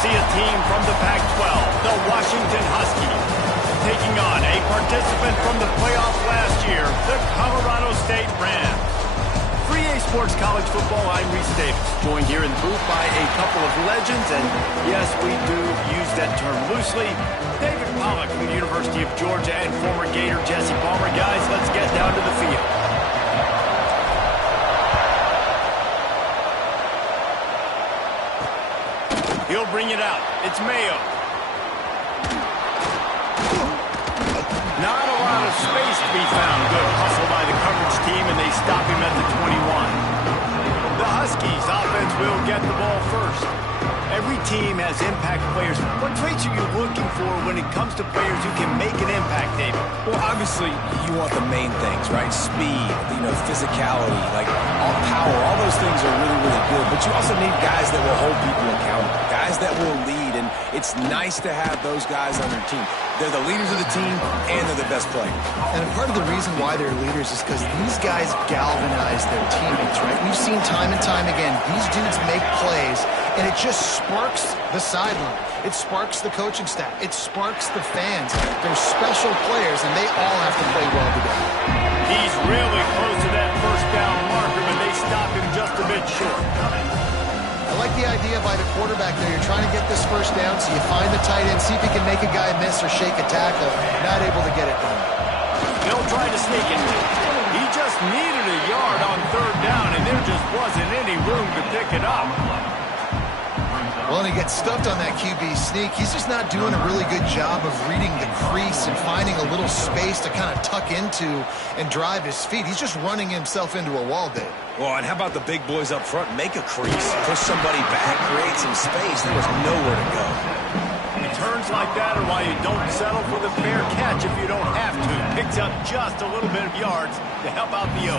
see a team from the Pac-12, the Washington Huskies, taking on a participant from the playoffs last year, the Colorado State Rams. For EA Sports College Football, I'm Reese Davis, joined here in the booth by a couple of legends, and yes, we do use that term loosely. David Pollack from the University of Georgia and former Gator Jesse Palmer. Guys, let's get down to the field. He'll bring it out. It's Mayo. Not a lot of space to be found. Good hustle by the coverage team, and they stop him at the 21. The Huskies offense will get the ball first. Every team has impact players. What traits are you looking for when it comes to players who can make an impact, David? Well, obviously, you want the main things, right? Speed, physicality, like all power. All those things are really, really good. But you also need guys that will hold people accountable, guys that will lead. And it's nice to have those guys on your team. They're the leaders of the team, and they're the best players. And part of the reason why they're leaders is because these guys galvanize their teammates, right? We've seen time and time again, these dudes make plays, and it just sparks the sideline. It sparks the coaching staff. It sparks the fans. They're special players, and they all have to play well together. He's really close to that first down marker, but they stop him just a bit short. I like the idea by the quarterback there. You're trying to get this first down, so you find the tight end, see if he can make a guy miss or shake a tackle. Not able to get it done. They'll try to sneak it. He just needed a yard on third down, and there just wasn't any room to pick it up. Well, and he gets stuffed on that QB sneak. He's just not doing a really good job of reading the crease and finding a little space to kind of tuck into and drive his feet. He's just running himself into a wall, Dave. Well, and how about the big boys up front? Make a crease, push somebody back, create some space. There was nowhere to go. Returns like that are why you don't settle for the fair catch if you don't have to. Picks up just a little bit of yards to help out the O.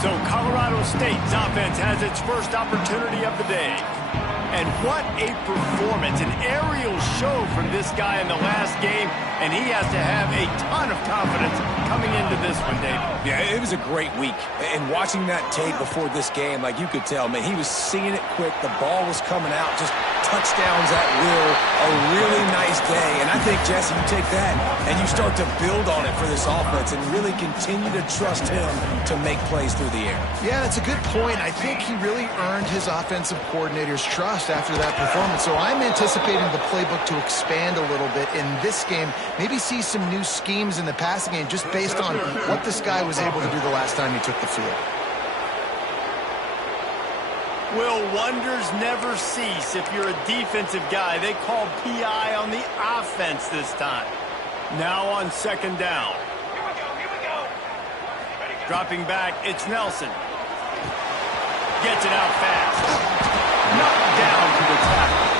So Colorado State's offense has its first opportunity of the day. And what a performance, an aerial show from this guy in the last game, and he has to have a ton of confidence coming into this one, David. Yeah, it was a great week. And watching that tape before this game, like you could tell, man, he was seeing it quick. The ball was coming out, just touchdowns at will. A really nice day. And I think, Jesse, you take that and you start to build on it for this offense and really continue to trust him to make plays through the air. Yeah, that's a good point. I think he really earned his offensive coordinator's trust after that performance. So I'm anticipating the playbook to expand a little bit in this game. Maybe see some new schemes in the passing game just based on what this guy was able to do the last time he took the field. Will wonders never cease if you're a defensive guy? They called PI on the offense this time. Now on second down. Here we go. Dropping back, it's Nelson. Gets it out fast. Knocked down to the tackle.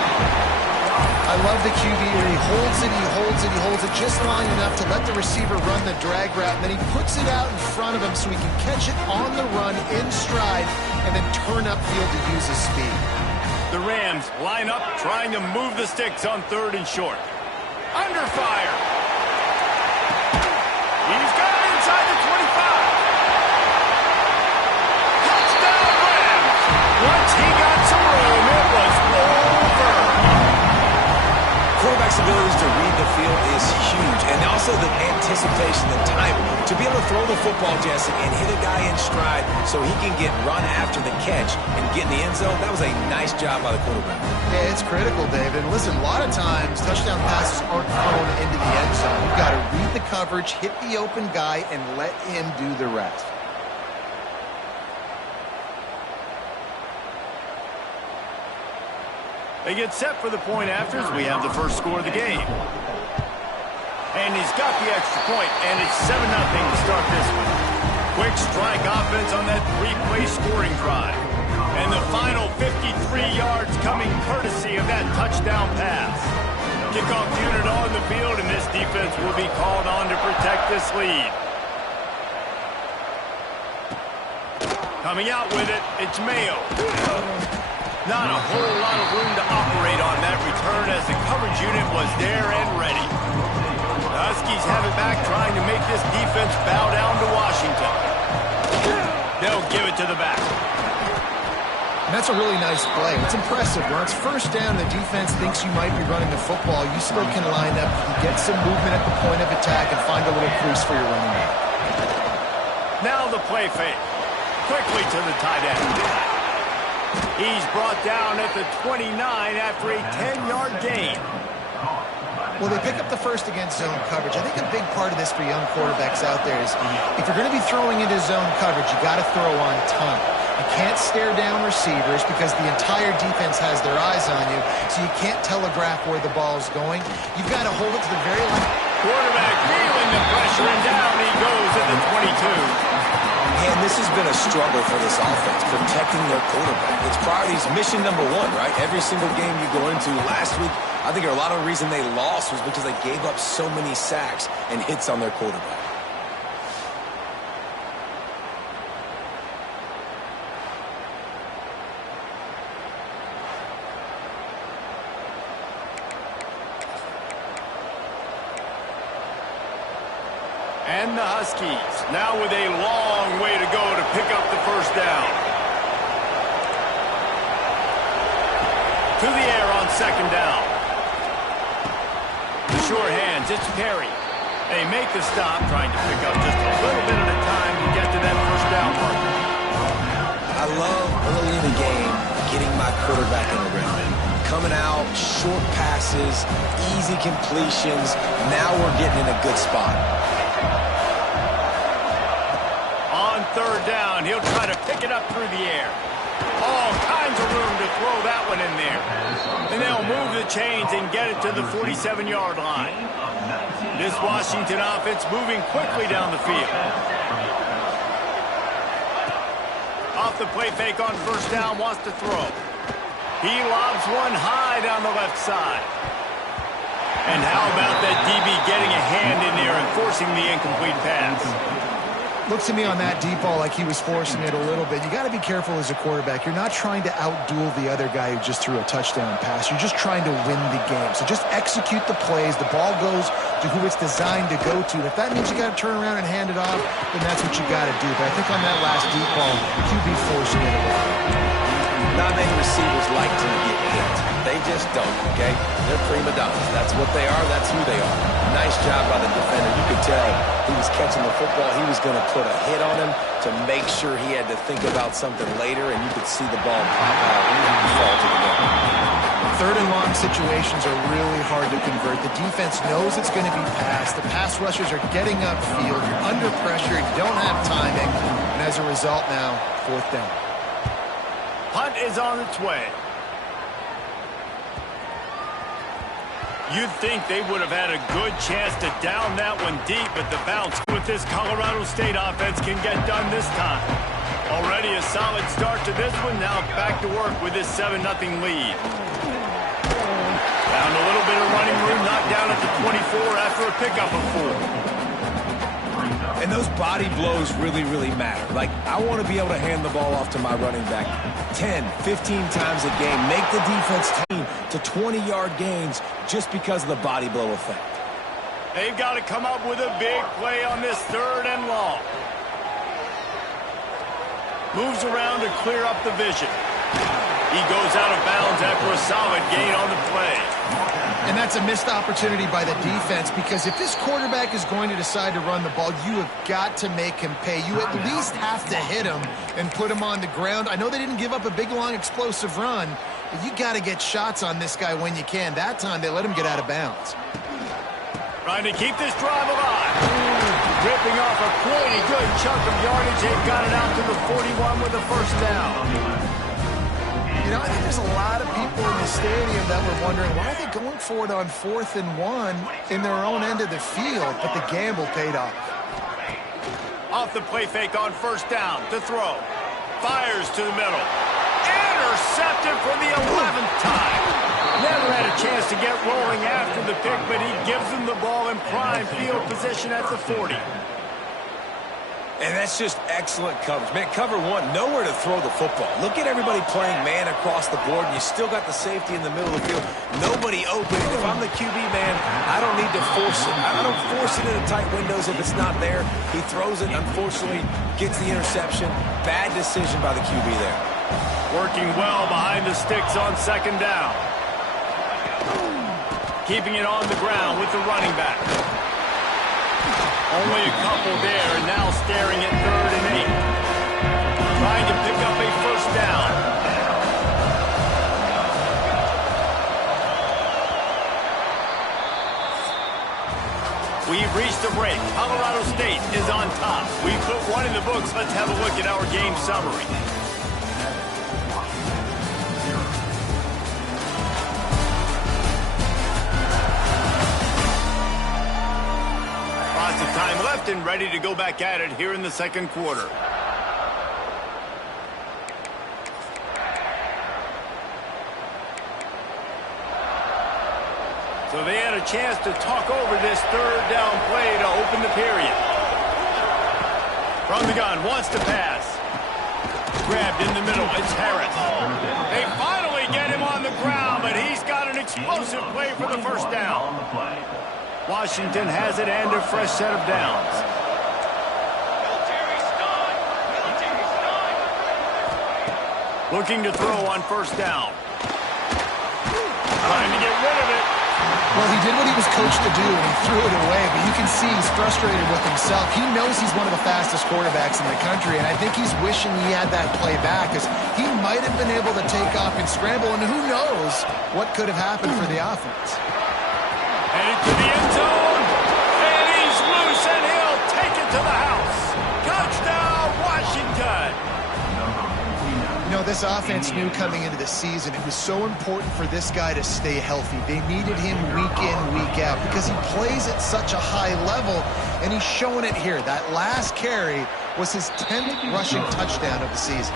I love the QB where he holds it, he holds it, he holds it just long enough to let the receiver run the drag route, and then he puts it out in front of him so he can catch it on the run in stride and then turn upfield to use his speed. The Rams line up trying to move the sticks on third and short. Under fire. He's got it inside the 25. Touchdown Rams. Once he got some room, it was over. Quarterback's abilities to read the field is huge, and also the anticipation, the timing. To be able to throw the football, Jesse, and hit a guy in stride so he can get run after the catch and get in the end zone, that was a nice job by the quarterback. Yeah, it's critical, David. Listen, a lot of times touchdown passes aren't thrown into the end zone. You've got to read the coverage, hit the open guy, and let him do the rest. They get set for the point afters. We have the first score of the game. And he's got the extra point, and it's 7-0 to start this one. Quick strike offense on that three-play scoring drive. And the final 53 yards coming courtesy of that touchdown pass. Kickoff unit on the field, and this defense will be called on to protect this lead. Coming out with it, it's Mayo. Not a whole lot of room to operate on that return as the coverage unit was there and ready. The Huskies have it back, trying to make this defense bow down to Washington. They'll give it to the back. And that's a really nice play. It's impressive. When it's first down, the defense thinks you might be running the football. You still can line up, you can get some movement at the point of attack, and find a little crease for your running back. Now the play fake. Quickly to the tight end. He's brought down at the 29 after a 10-yard gain. Well, they pick up the first against zone coverage. I think a big part of this for young quarterbacks out there is if you're going to be throwing into zone coverage, you got to throw on time. You can't stare down receivers because the entire defense has their eyes on you, so you can't telegraph where the ball's going. You've got to hold it to the very last. Quarterback feeling the pressure, and down he goes at the 22. And this has been a struggle for this offense, protecting their quarterback. It's priorities, mission number one, right? Every single game you go into. Last week, I think a lot of the reason they lost was because they gave up so many sacks and hits on their quarterback. And the Huskies now with a long way to go to pick up the first down. To the air on second down. The sure hands, it's Perry. They make the stop, trying to pick up just a little bit at a time to get to that first down mark. I love early in the game getting my quarterback in the rhythm. Coming out, short passes, easy completions. Now we're getting in a good spot. On third down, he'll try to pick it up through the air. All kinds of room to throw that one in there. And they'll move the chains and get it to the 47-yard line. This Washington offense moving quickly down the field. Off the play fake on first down, wants to throw. He lobs one high down the left side. And how about that DB getting a hand in there and forcing the incomplete pass? Looks to me on that deep ball like he was forcing it a little bit. You got to be careful as a quarterback. You're not trying to outduel the other guy who just threw a touchdown pass. You're just trying to win the game. So just execute the plays. The ball goes to who it's designed to go to. If that means you got to turn around and hand it off, then that's what you got to do. But I think on that last deep ball, QB forcing it away. Not many receivers like to get hit. They just don't, okay? They're prima donnas. That's what they are. That's who they are. Nice job by the defender. You could tell he was catching the football. He was going to put a hit on him to make sure he had to think about something later, and you could see the ball pop out and fall to the ground. Third and long situations are really hard to convert. The defense knows it's going to be passed. The pass rushers are getting upfield. You're under pressure. You don't have timing. And as a result now, fourth down. Punt is on its way. You'd think they would have had a good chance to down that one deep, but the bounce with this Colorado State offense can get done this time. Already a solid start to this one. Now back to work with this 7-0 lead. Found a little bit of running room, knocked down at the 24 after a pickup of 4. And those body blows really, really matter. Like, I want to be able to hand the ball off to my running back 10, 15 times a game. Make the defense team to 20-yard gains just because of the body blow effect. They've got to come up with a big play on this third and long. Moves around to clear up the vision. He goes out of bounds after a solid gain on the play. And that's a missed opportunity by the defense, because if this quarterback is going to decide to run the ball, you have got to make him pay. You at least have to hit him and put him on the ground. I know they didn't give up a big, long, explosive run, but you got to get shots on this guy when you can. That time, they let him get out of bounds. Trying to keep this drive alive. Ripping off a pretty good chunk of yardage. They've got it out to the 41 with a first down. You know, I think there's a lot of people in the stadium that were wondering, why are they going for it on 4th and 1 in their own end of the field? But the gamble paid off. Off the play fake on first down to throw. Fires to the middle. Intercepted for the 11th time. Never had a chance to get rolling after the pick, but he gives them the ball in prime field position at the 40. And that's just excellent coverage. Man, cover one, nowhere to throw the football. Look at everybody playing man across the board, and you still got the safety in the middle of the field. Nobody open. If I'm the QB, man, I don't need to force it. I don't force it into tight windows if it's not there. He throws it, unfortunately, gets the interception. Bad decision by the QB there. Working well behind the sticks on second down. Keeping it on the ground with the running back. Only a couple there, and now staring at 3rd and 8. Trying to pick up a first down. We've reached a break. Colorado State is on top. We put one in the books. Let's have a look at our game summary. Lots of time left and ready to go back at it here in the second quarter. So they had a chance to talk over this 3rd down play to open the period. From the gun, wants to pass. Grabbed in the middle, it's Harris. They finally get him on the ground, but he's got an explosive play for the first down. Washington has it and a fresh set of downs. Looking to throw on first down. Trying to get rid of it. Well, he did what he was coached to do, and he threw it away, but you can see he's frustrated with himself. He knows he's one of the fastest quarterbacks in the country, and I think he's wishing he had that play back, because he might have been able to take off and scramble, and who knows what could have happened for the offense. Headed to the end zone, and he's loose, and he'll take it to the house. Touchdown, Washington! You know, this offense knew coming into the season it was so important for this guy to stay healthy. They needed him week in, week out because he plays at such a high level, and he's showing it here. That last carry was his 10th rushing touchdown of the season.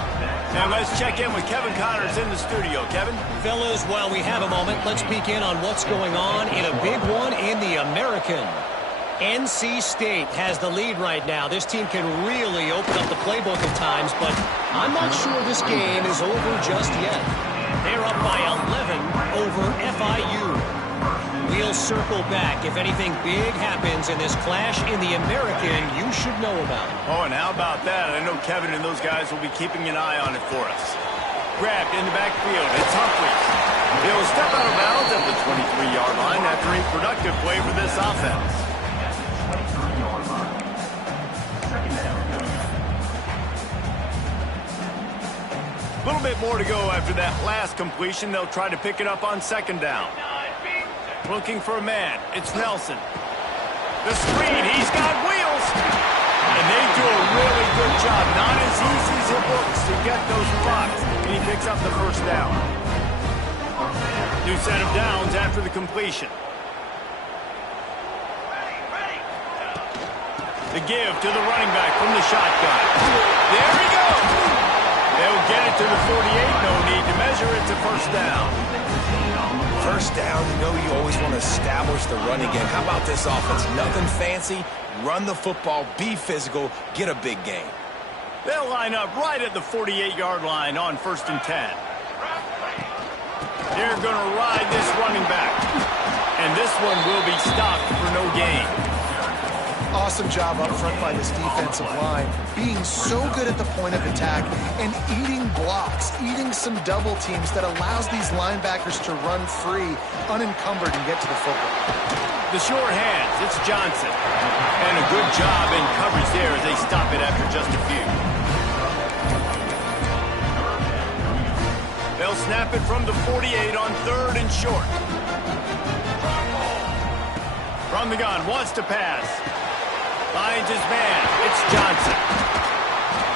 Now let's check in with Kevin Connors in the studio. Kevin? Fellas, while we have a moment, let's peek in on what's going on in a big one in the American. NC State has the lead right now. This team can really open up the playbook at times, but I'm not sure this game is over just yet. They're up by 11 over FIU. We'll circle back. If anything big happens in this clash in the American, you should know about it. Oh, and how about that? I know Kevin and those guys will be keeping an eye on it for us. Grabbed in the backfield. It's Humphries. He'll step out of bounds at the 23-yard line after a productive play for this offense. A little bit more to go after that last completion. They'll try to pick it up on second down. Looking for a man. It's Nelson. The screen. He's got wheels. And they do a really good job. Not as easy as it looks to get those blocks. And he picks up the first down. New set of downs after the completion. The give to the running back from the shotgun. There he goes. They'll get it to the 48. No need to measure. It's a first down. First down, you know you always want to establish the running game. How about this offense? Nothing fancy. Run the football, be physical, get a big gain. They'll line up right at the 48-yard line on 1st and 10. They're going to ride this running back. And this one will be stopped for no gain. Awesome job up front by this defensive line, being so good at the point of attack and eating blocks, eating some double teams that allows these linebackers to run free, unencumbered, and get to the football. The short hands, it's Johnson. And a good job in coverage there as they stop it after just a few. They'll snap it from the 48 on 3rd and short. From the gun, wants to pass. Finds his man. It's Johnson.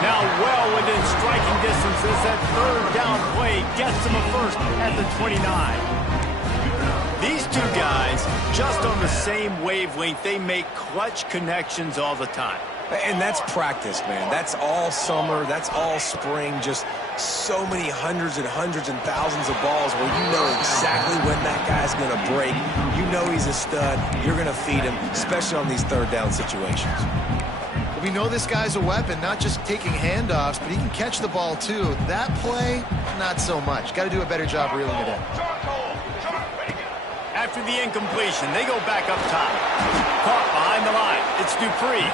Now well within striking distance as that 3rd down play gets him a first at the 29. These two guys, just on the same wavelength, they make clutch connections all the time. And that's practice, man. That's all summer. That's all spring. Just so many hundreds and thousands of balls where you know exactly when that guy's going to break. You know he's a stud. You're going to feed him, especially on these 3rd down situations. We know this guy's a weapon, not just taking handoffs, but he can catch the ball too. That play, not so much. Got to do a better job reeling it in. After the incompletion, they go back up top. caught behind the line. It's Dupree.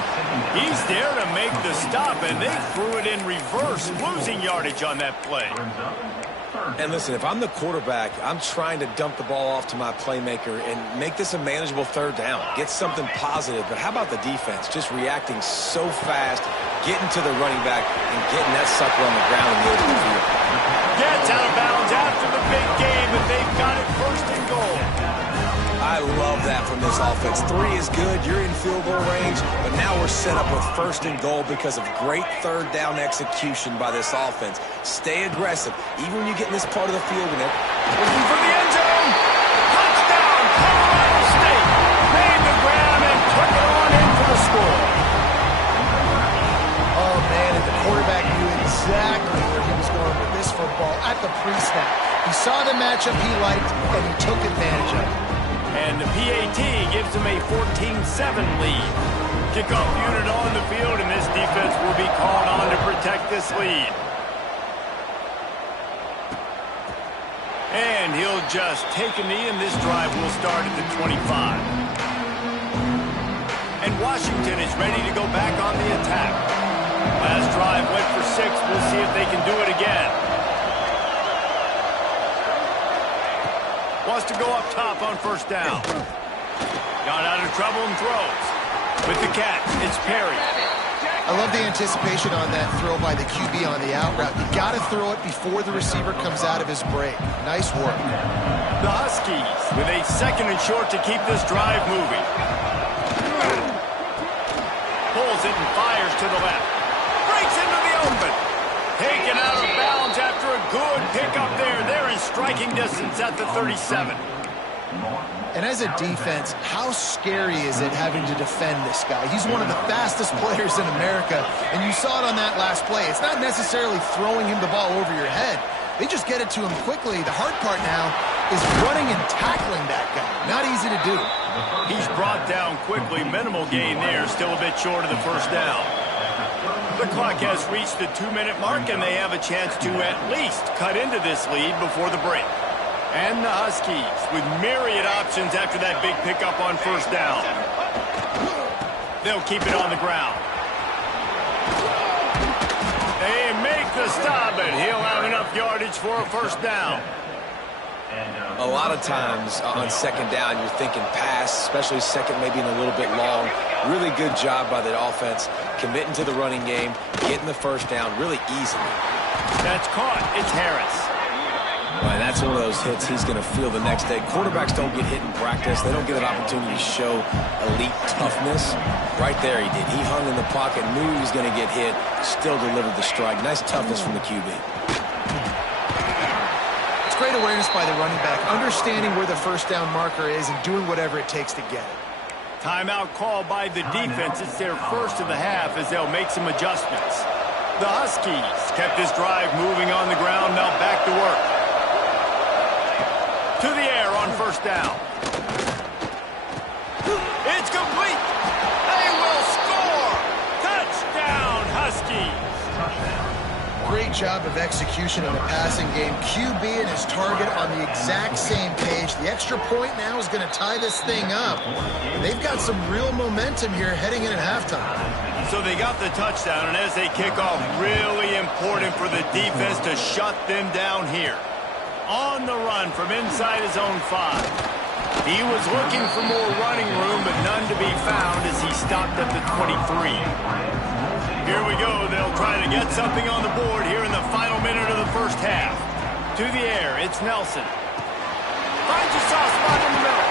He's there to make the stop, and they threw it in reverse, losing yardage on that play. And listen, if I'm the quarterback, I'm trying to dump the ball off to my playmaker and make this a manageable third down. Get something positive. But how about the defense? Just reacting so fast, getting to the running back, and getting that sucker on the ground in the open field. Gets out of bounds after the big game, and they've got it first and goal. I love that from this offense. 3 is good. You're in field goal range, but now we're set up with first and goal because of great third down execution by this offense. Stay aggressive, even when you get in this part of the field. And looking for the end zone. Touchdown, Colorado State. Made the grab and took it on in for the score. Oh, man, and the quarterback knew exactly where he was going with this football at the pre-snap. He saw the matchup he liked, and he took advantage of it. And the PAT gives them a 14-7 lead. Kickoff unit on the field, and this defense will be called on to protect this lead. And he'll just take a knee, and this drive will start at the 25. And Washington is ready to go back on the attack. Last drive went for 6. We'll see if they can do it again. Wants to go up top on first down. Got out of trouble and throws. With the catch, it's Perry. I love the anticipation on that throw by the QB on the out route. You got to throw it before the receiver comes out of his break. Nice work. The Huskies with a second and short to keep this drive moving. Pulls it and fires to the left. Breaks into the open. Taken out of bounds after a good pickup there. They're in striking distance at the 37. And as a defense, how scary is it having to defend this guy? He's one of the fastest players in America, and you saw it on that last play. It's not necessarily throwing him the ball over your head. They just get it to him quickly. The hard part now is running and tackling that guy. Not easy to do. He's brought down quickly. Minimal gain there. Still a bit short of the first down. The clock has reached the 2-minute mark, and they have a chance to at least cut into this lead before the break. And the Huskies with myriad options after that big pickup on first down. They'll keep it on the ground. They make the stop, and he'll have enough yardage for a first down. A lot of times on second down, you're thinking pass, especially second, maybe in a little bit long. Really good job by the offense, committing to the running game, getting the first down really easily. That's caught. It's Harris. Well, that's one of those hits he's going to feel the next day. Quarterbacks don't get hit in practice. They don't get an opportunity to show elite toughness. Right there he did. He hung in the pocket, knew he was going to get hit, still delivered the strike. Nice toughness from the QB. Great awareness by the running back, understanding where the first down marker is and doing whatever it takes to get it. Timeout called by the defense. It's their first of the half as they'll make some adjustments. The Huskies kept this drive moving on the ground. Now back to work. To the air on first down. It's complete. They will score. Touchdown, Huskies. Great job of execution in the passing game. QB and his target on the exact same page. The extra point now is going to tie this thing up. And they've got some real momentum here heading in at halftime. So they got the touchdown, and as they kick off, really important for the defense to shut them down here. On the run from inside his own 5. He was looking for more running room, but none to be found as he stopped at the 23. Here we go. They'll try to get something on the board here in the final minute of the first half. To the air, it's Nelson. Finds a soft spot in the middle.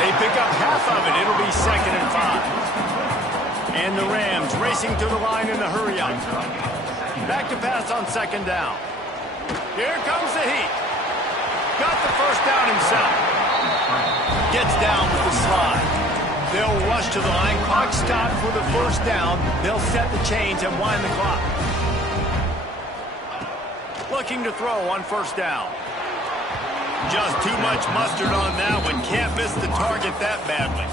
They pick up half of it. It'll be 2nd and 5. And the Rams racing to the line in the hurry-up. Back to pass on second down. Here comes the heat. Got the first down himself. Gets down with the slide. They'll rush to the line. Clock stopped for the first down. They'll set the chains and wind the clock. Looking to throw on first down. Just too much mustard on that one. Can't miss the target that badly.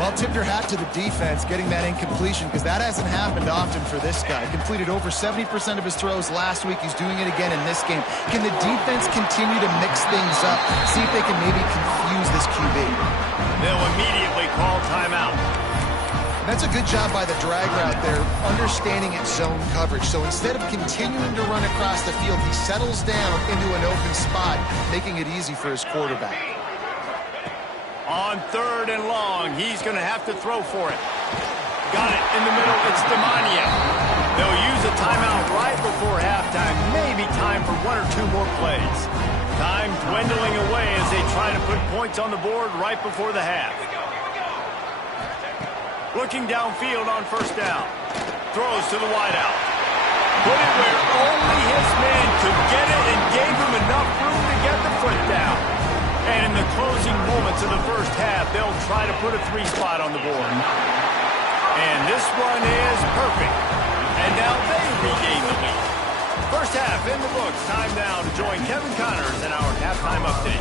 Well, tip your hat to the defense getting that incompletion because that hasn't happened often for this guy. Completed over 70% of his throws last week. He's doing it again in this game. Can the defense continue to mix things up? See if they can maybe confuse this QB. They'll immediately call timeout. That's a good job by the drag route there, understanding its zone coverage. So instead of continuing to run across the field, he settles down into an open spot, making it easy for his quarterback. On 3rd and long, he's going to have to throw for it. Got it in the middle. It's Demania. They'll use a timeout right before halftime. Maybe time for 1 or 2 more plays. Time dwindling away as they try to put points on the board right before the half. Looking downfield on 1st down. Throws to the wideout. Put it where only his man could get it and gave him enough room to get the foot down. And in the closing moments of the 1st half, they'll try to put a 3 spot on the board. And this one is perfect. And now they regain the lead. 1st half in the books. Time now to join Kevin Connors in our halftime update.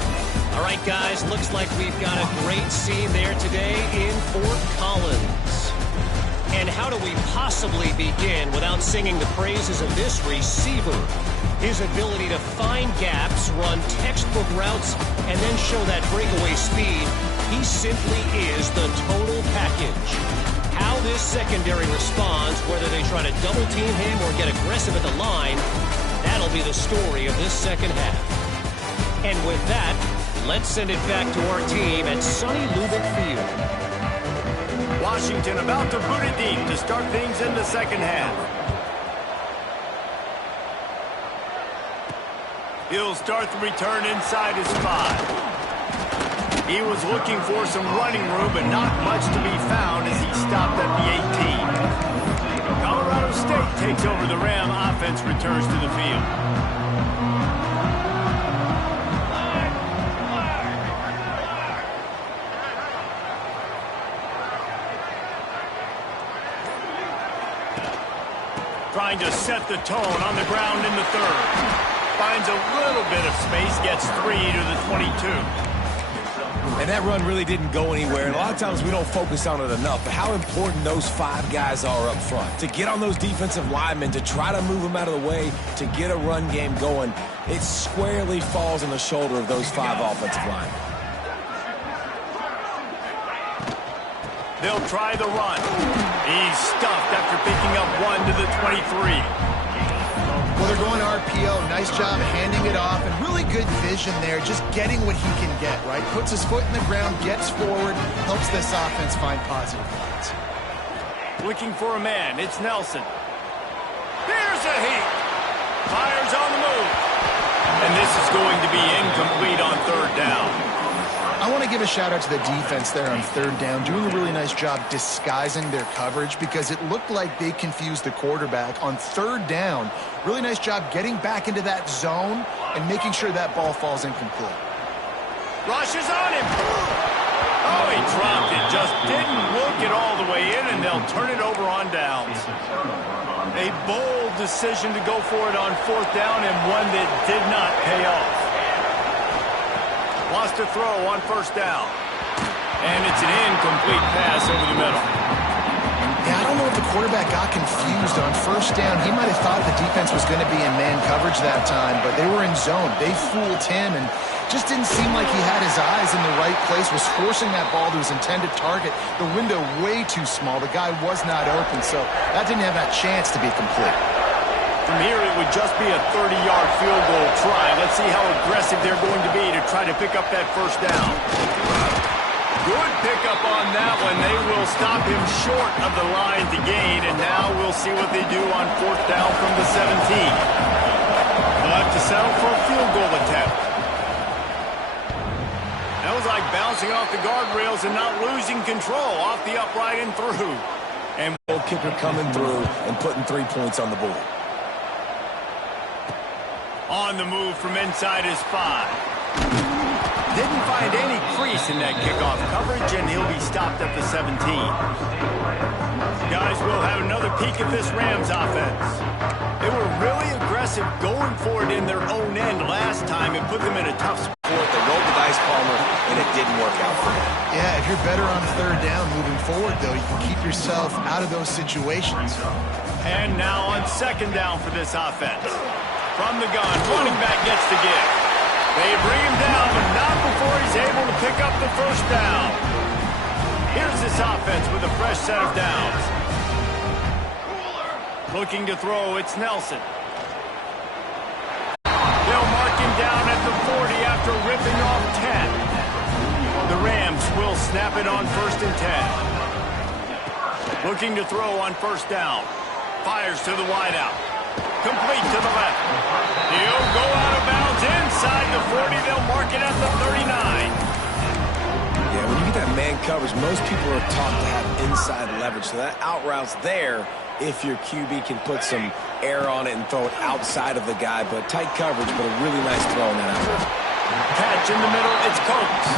All right, guys, looks like we've got a great scene there today in Fort Collins. And how do we possibly begin without singing the praises of this receiver? His ability to find gaps, run textbook routes, and then show that breakaway speed. He simply is the total package. How this secondary responds, whether they try to double-team him or get aggressive at the line, that'll be the story of this 2nd half. And with that, let's send it back to our team at sunny Lubeck Field. Washington about to boot it deep to start things in the 2nd half. He'll start the return inside his 5. He was looking for some running room, but not much to be found as he stopped at the 18. Colorado State takes over the Ram. Offense returns to the field. Trying to set the tone on the ground in the 3rd. Finds a little bit of space, gets 3 to the 22. And that run really didn't go anywhere. And a lot of times we don't focus on it enough. But how important those 5 guys are up front. To get on those defensive linemen, to try to move them out of the way, to get a run game going, it squarely falls on the shoulder of those 5 offensive linemen. They'll try the run. He's stuffed after picking up 1 to the 23. Well, they're going RPO. Nice job handing it off, and really good vision there, just getting what he can get, right? Puts his foot in the ground, gets forward, helps this offense find positive points. Looking for a man. It's Nelson. Here's a heat. Fires on the move. And this is going to be incomplete on 3rd down. I want to give a shout-out to the defense there on 3rd down, doing a really nice job disguising their coverage because it looked like they confused the quarterback on 3rd down. Really nice job getting back into that zone and making sure that ball falls incomplete. Rush is on him. Oh, he dropped it. Just didn't look it all the way in, and they'll turn it over on downs. A bold decision to go for it on 4th down and one that did not pay off. Lost to throw on 1st down. And it's an incomplete pass over the middle. Yeah, I don't know if the quarterback got confused on 1st down. He might have thought the defense was going to be in man coverage that time, but they were in zone. They fooled him and just didn't seem like he had his eyes in the right place, was forcing that ball to his intended target. The window way too small. The guy was not open, so that didn't have that chance to be complete. From here, it would just be a 30-yard field goal try. Let's see how aggressive they're going to be to try to pick up that 1st down. Good pickup on that one. They will stop him short of the line to gain, and now we'll see what they do on 4th down from the 17. They'll have to settle for a field goal attempt. That was like bouncing off the guardrails and not losing control off the upright and through. And kicker coming through and putting 3 points on the board. On the move from inside his 5. Didn't find any crease in that kickoff coverage, and he'll be stopped at the 17. Guys, we'll have another peek at this Rams offense. They were really aggressive going for it in their own end last time and put them in a tough spot. They rolled the dice, Palmer, and it didn't work out for them. Yeah, if you're better on 3rd down moving forward, though, you can keep yourself out of those situations. And now on 2nd down for this offense. From the gun, running back gets the give. They bring him down, but not before he's able to pick up the 1st down. Here's this offense with a fresh set of downs. Looking to throw, it's Nelson. They'll mark him down at the 40 after ripping off 10. The Rams will snap it on 1st and 10. Looking to throw on 1st down. Fires to the wideout. Complete to the left. He'll go out of bounds inside the 40. They'll mark it at the 39. Yeah, when you get that man coverage, most people are taught to have inside leverage. So that out route's there if your QB can put some air on it and throw it outside of the guy. But tight coverage, but a really nice throw in that out route. Catch in the middle, it's Coates.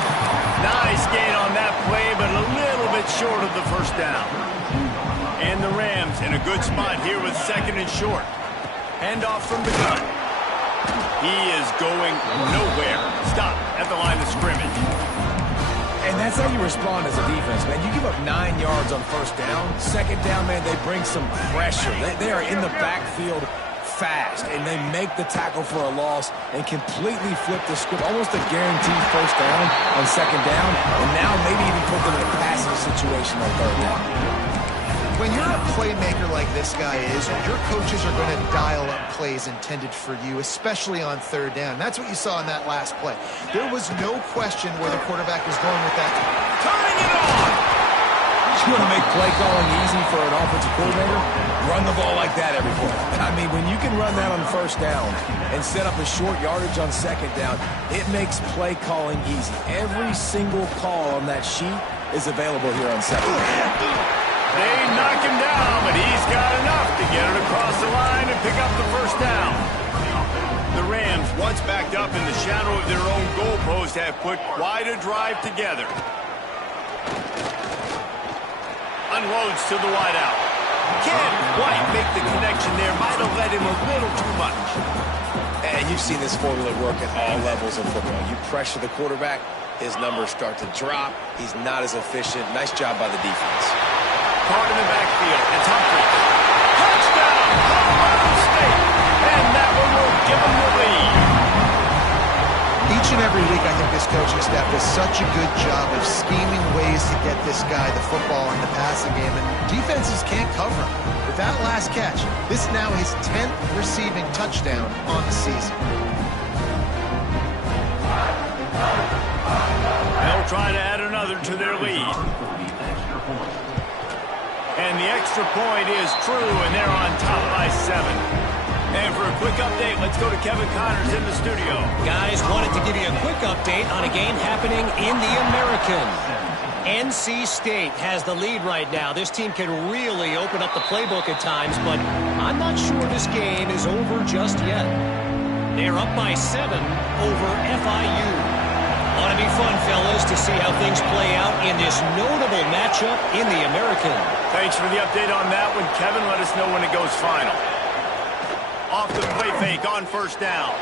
Nice gain on that play, but a little bit short of the 1st down. And the Rams in a good spot here with 2nd and short. Handoff from the gun. He is going nowhere. Stop at the line of scrimmage. And that's how you respond as a defense, man. You give up 9 yards on 1st down. 2nd down, man, they bring some pressure. They are in the backfield fast, and they make the tackle for a loss and completely flip the script. Almost a guaranteed 1st down on 2nd down, and now maybe even put them in a passing situation on 3rd down. When you're a playmaker like this guy is, your coaches are going to dial up plays intended for you, especially on 3rd down. That's what you saw in that last play. There was no question where the quarterback was going with that. Turning it on! You want to make play calling easy for an offensive coordinator? Run the ball like that every play. I mean, when you can run that on 1st down and set up a short yardage on 2nd down, it makes play calling easy. Every single call on that sheet is available here on 2nd down. They knock him down, but he's got enough to get it across the line and pick up the 1st down. The Rams, once backed up in the shadow of their own goalpost, have put quite a drive together. Unloads to the wideout. Can't quite make the connection there. Might have led him a little too much. And you've seen this formula work at all levels of football. You pressure the quarterback, his numbers start to drop. He's not as efficient. Nice job by the defense. Caught in the backfield. It's Humphrey. Touchdown, Colorado State. And that one will give them the lead. Each and every week, I think this coaching staff does such a good job of scheming ways to get this guy the football in the passing game, and defenses can't cover him. With that last catch, this is now his 10th receiving touchdown on the season. They'll try to add another to their lead. And the extra point is true, and they're on top by 7. And for a quick update, let's go to Kevin Connors in the studio. Guys, wanted to give you a quick update on a game happening in the American. NC State has the lead right now. This team can really open up the playbook at times, but I'm not sure this game is over just yet. They're up by 7 over FIU. Ought to be fun, fellas, to see how things play out in this notable matchup in the American. Thanks for the update on that one, Kevin. Let us know when it goes final. Off the play fake on 1st down.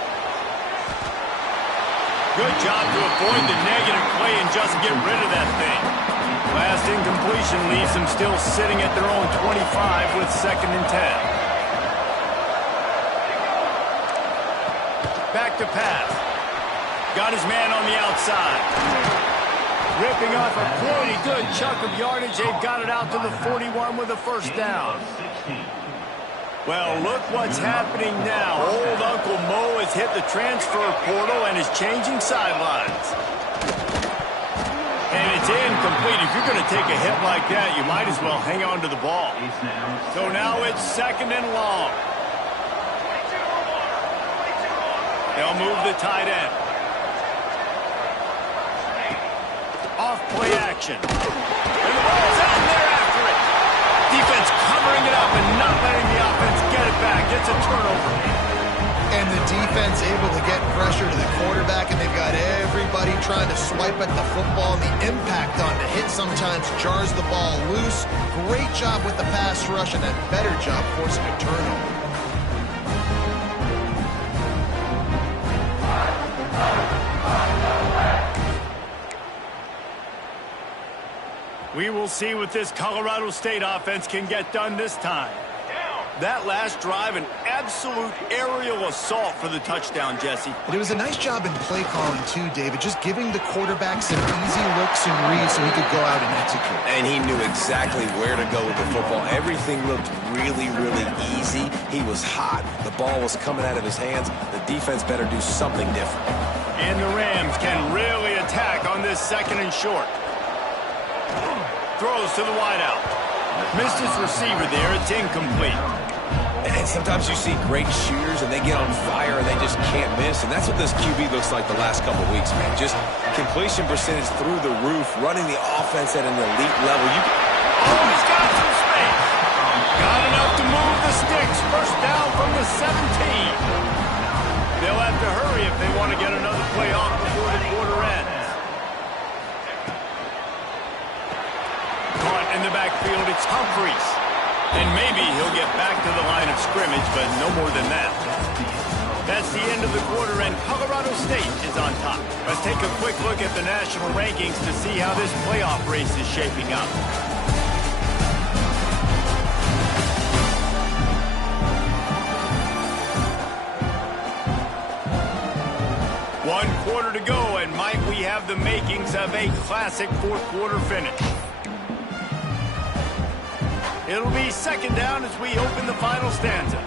Good job to avoid the negative play and just get rid of that thing. Last incompletion leaves them still sitting at their own 25 with 2nd and 10. Back to pass. Got his man on the outside. Ripping off a pretty good chunk of yardage. They've got it out to the 41 with a 1st down. Well, look what's happening now. Old Uncle Mo has hit the transfer portal and is changing sidelines. And it's incomplete. If you're going to take a hit like that, you might as well hang on to the ball. So now it's 2nd and long. They'll move the tight end. Off play action. And the ball's out there after it. Defense covering it up and not letting the offense get it back. It's a turnover. And the defense able to get pressure to the quarterback, and they've got everybody trying to swipe at the football, and the impact on the hit sometimes jars the ball loose. Great job with the pass rush, and a better job forcing a turnover. We We will see what this Colorado State offense can get done this time. That last drive, an absolute aerial assault for the touchdown, Jesse. And it was a nice job in play calling, too, David, just giving the quarterback some easy looks and reads so he could go out and execute. And he knew exactly where to go with the football. Everything looked really, really easy. He was hot. The ball was coming out of his hands. The defense better do something different. And the Rams can really attack on this 2nd and short. Throws to the wideout. Missed his receiver there. It's incomplete. And sometimes you see great shooters, and they get on fire, and they just can't miss. And that's what this QB looks like the last couple of weeks, man. Just completion percentage through the roof, running the offense at an elite level. Oh, he's got some space. Got enough to move the sticks. First down from the 17. They'll have to hurry if they want to get another play off before the quarter ends. Caught in the backfield, it's Humphries. And maybe he'll get back to the line of scrimmage, but no more than that. That's the end of the quarter, and Colorado State is on top. Let's take a quick look at the national rankings to see how this playoff race is shaping up. One quarter to go, and might we have the makings of a classic fourth quarter finish. It'll be 2nd down as we open the final stanza.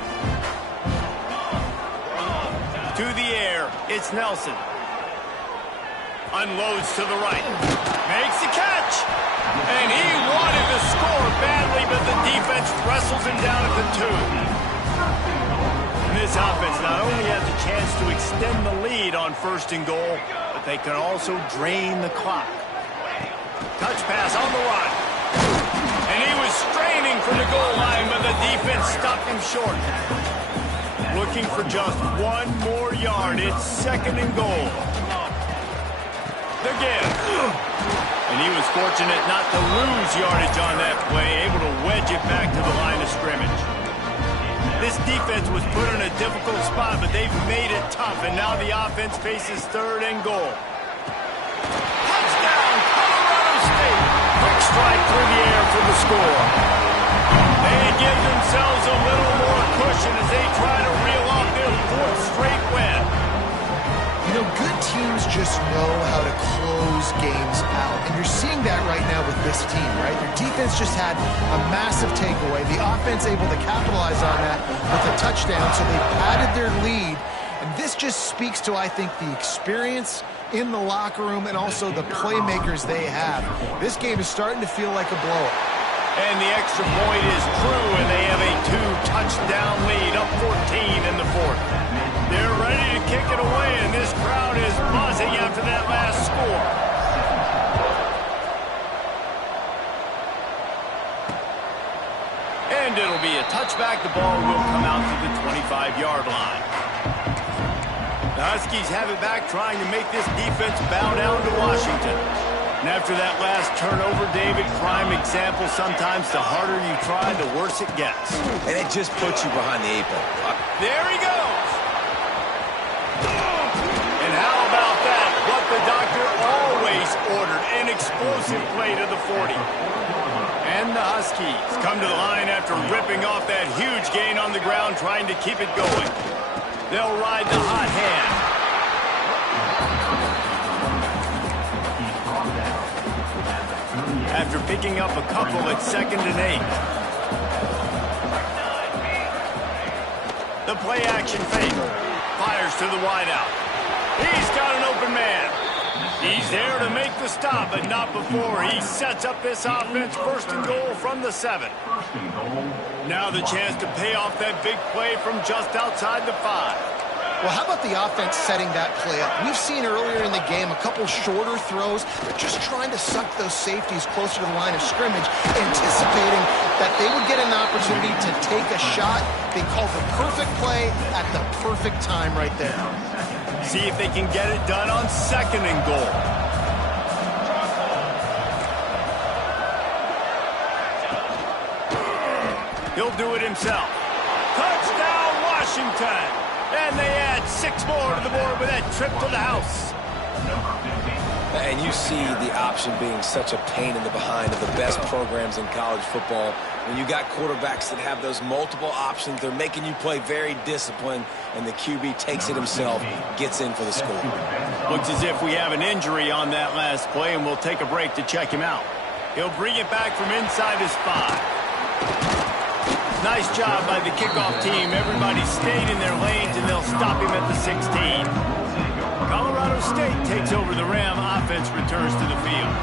To the air, it's Nelson. Unloads to the right. Makes the catch. And he wanted to score badly, but the defense wrestles him down at the 2. And this offense not only has a chance to extend the lead on 1st and goal, but they can also drain the clock. Touch pass on the run. And he was straining for the goal line, but the defense stopped him short. Looking for just one more yard. It's 2nd and goal. The give. And he was fortunate not to lose yardage on that play, able to wedge it back to the line of scrimmage. This defense was put in a difficult spot, but they've made it tough, and now the offense faces 3rd and goal. Touchdown, Colorado State. Quick strike through the air for the score. They give themselves a little more cushion as they try to reel off their 4th straight win. You know, good teams just know how to close games out. And you're seeing that right now with this team, right? Their defense just had a massive takeaway. The offense able to capitalize on that with a touchdown, so they padded their lead. And this just speaks to, I think, the experience in the locker room and also the playmakers they have. This game is starting to feel like a blowout. And the extra point is true, and they have a 2-touchdown lead, up 14 in the 4th. They're ready to kick it away, and this crowd is buzzing after that last score. And it'll be a touchback. The ball will come out to the 25-yard line. The Huskies have it back, trying to make this defense bow down to Washington. And after that last turnover, David, prime example, sometimes the harder you try, the worse it gets. And it just puts you behind the 8 ball. There he goes. And how about that? What the doctor always ordered, an explosive play to the 40. And the Huskies come to the line after ripping off that huge gain on the ground, trying to keep it going. They'll ride the hot hand. After picking up a couple at 2nd and 8. The play action fake. Fires to the wideout. He's got an open man. He's there to make the stop, but not before. He sets up this offense, 1st and goal from the 7. Now the chance to pay off that big play from just outside the 5. Well, how about the offense setting that play up? We've seen earlier in the game a couple shorter throws. They're just trying to suck those safeties closer to the line of scrimmage, anticipating that they would get an opportunity to take a shot. They called the perfect play at the perfect time right there. See if they can get it done on 2nd and goal. He'll do it himself. Touchdown, Washington! And they add 6 more to the board with that trip to the house. And you see the option being such a pain in the behind of the best programs in college football. When you got quarterbacks that have those multiple options, they're making you play very disciplined, and the QB takes it himself, gets in for the score. Looks as if we have an injury on that last play, and we'll take a break to check him out. He'll bring it back from inside his 5. Nice job by the kickoff team. Everybody stayed in their lanes, and they'll stop him at the 16. Colorado State takes over. The Ram offense returns to the field.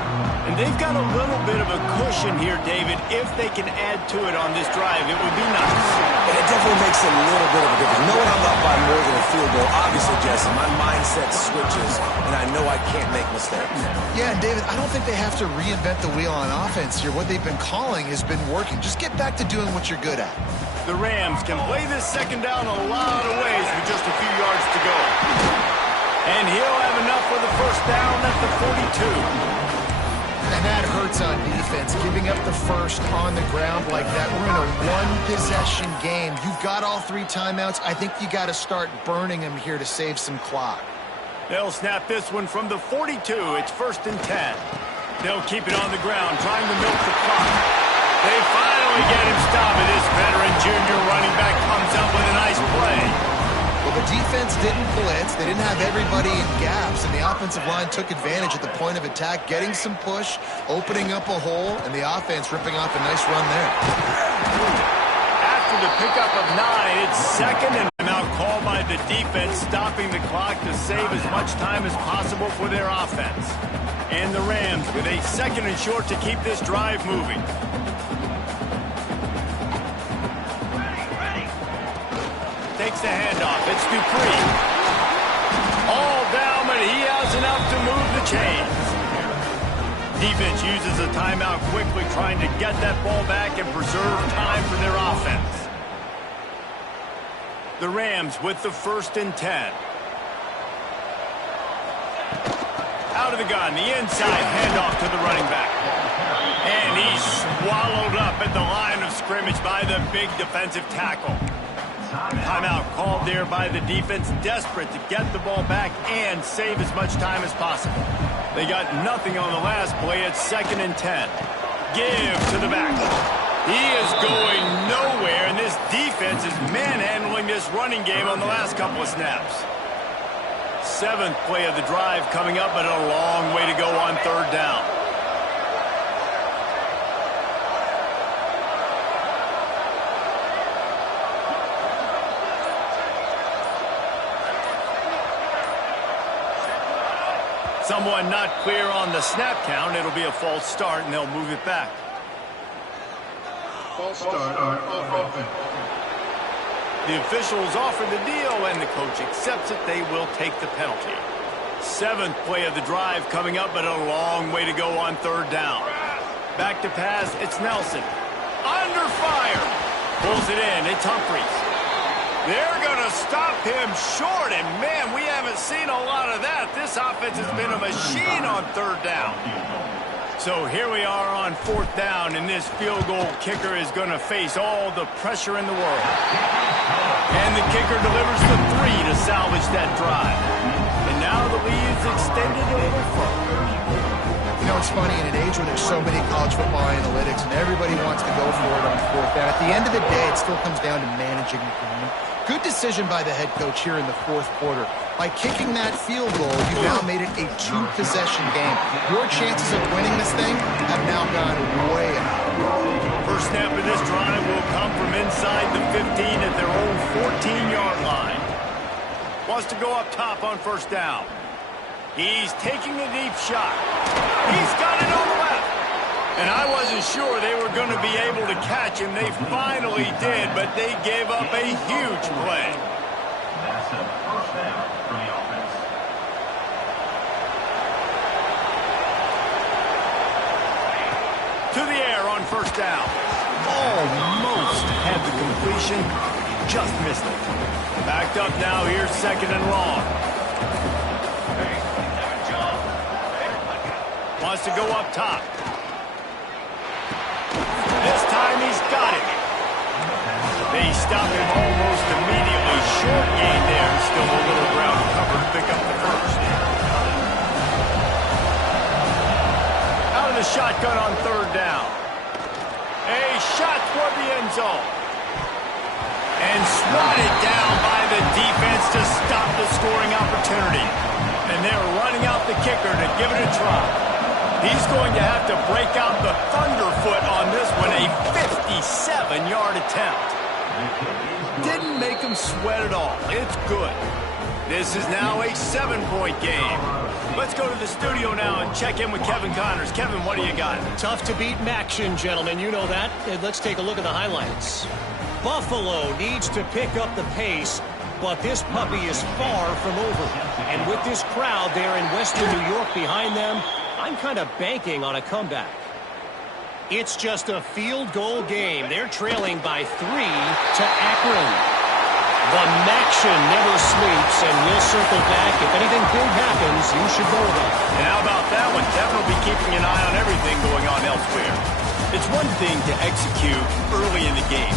And they've got a little bit of a cushion here, David. If they can add to it on this drive, it would be nice. And it definitely makes a little bit of a difference. Knowing I'm up by more than a field goal, obviously, Jesse, my mindset switches, and I know I can't make mistakes. Yeah, and David, I don't think they have to reinvent the wheel on offense here. What they've been calling has been working. Just get back to doing what you're good at. The Rams can play this second down a lot of ways with just a few yards to go. And he'll have enough for the first down at the 42. And that hurts on defense, giving up the first on the ground like that. We're in a one-possession game. You've got all 3 timeouts. I think you got to start burning them here to save some clock. They'll snap this one from the 42. It's 1st and 10. They'll keep it on the ground, trying to milk the clock. They finally get him stopped. This veteran junior running back comes up with a nice play. Well, the defense didn't blitz. They didn't have everybody in gaps, and the offensive line took advantage at the point of attack, getting some push, opening up a hole, and the offense ripping off a nice run there. After the pickup of 9, it's 2nd and now called by the defense, stopping the clock to save as much time as possible for their offense. And the Rams with a 2nd and short to keep this drive moving. Takes the handoff. It's Dupree. All down, but he has enough to move the chains. Defense uses a timeout quickly, trying to get that ball back and preserve time for their offense. The Rams with the 1st and 10. Out of the gun, the inside handoff to the running back. And he's swallowed up at the line of scrimmage by the big defensive tackle. Timeout called there by the defense, desperate to get the ball back and save as much time as possible. They got nothing on the last play. It's 2nd and 10. Give to the back. He is going nowhere, and this defense is manhandling this running game on the last couple of snaps. 7th play of the drive coming up, but a long way to go on 3rd down. Someone not clear on the snap count. It'll be a false start, and they'll move it back. False start on offense. The officials offer the deal, and the coach accepts it. They will take the penalty. 7th play of the drive coming up, but a long way to go on 3rd down. Back to pass. It's Nelson. Under fire. Pulls it in. It's Humphries. They're going to stop him short, and man, we haven't seen a lot of that. This offense has been a machine on 3rd down. So here we are on 4th down, and this field goal kicker is going to face all the pressure in the world. And the kicker delivers the 3 to salvage that drive. And now the lead's extended a little further. You know, it's funny, in an age where there's so many college football analytics and everybody wants to go for it on 4th down, at the end of the day, it still comes down to managing the game. Good decision by the head coach here in the 4th quarter. By kicking that field goal, you've now made it a 2-possession game. Your chances of winning this thing have now gone way up. First snap of this drive will come from inside the 15 at their own 14-yard line. Wants to go up top on 1st down. He's taking a deep shot. He's got it on the left. And I wasn't sure they were going to be able to catch him. They finally did, but they gave up a huge play. That's a first down for the offense. To the air on 1st down. Almost had the completion. Just missed it. Backed up now. Here's 2nd and long. Wants to go up top. This time he's got it. They stop him almost immediately. Short gain there. Still a little ground cover to pick up the 1st. so. And swatted down by the defense to stop the scoring opportunity. And they're running out the kicker to give it a try. He's going to have to break out the thunderfoot on this one, a 57-yard attempt. Didn't make him sweat at all. It's good. This is now a 7-point game. Let's go to the studio now and check in with Kevin Connors. Kevin, what do you got? Tough to beat Maction, gentlemen. You know that. And let's take a look at the highlights. Buffalo needs to pick up the pace, but this puppy is far from over. And with this crowd there in Western New York behind them, I'm kind of banking on a comeback. It's just a field goal game. They're trailing by 3 to Akron. The Maction never sleeps, and we'll circle back. If anything big happens, you should know about it. And how about that one? Kevin will be keeping an eye on everything going on elsewhere. It's one thing to execute early in the game.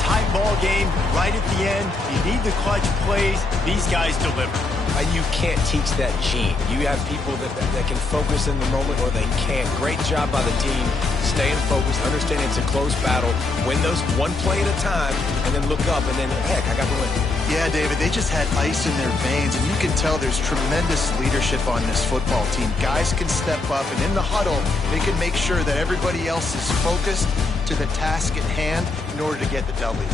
Tight ball game, right at the end. You need the clutch plays. These guys deliver. You can't teach that gene. You have people that can focus in the moment or they can't. Great job by the team, staying focused, understanding it's a close battle, win those one play at a time, and then look up, and then, heck, I got the win. Yeah, David, they just had ice in their veins, and you can tell there's tremendous leadership on this football team. Guys can step up, and in the huddle, they can make sure that everybody else is focused to the task at hand in order to get the W.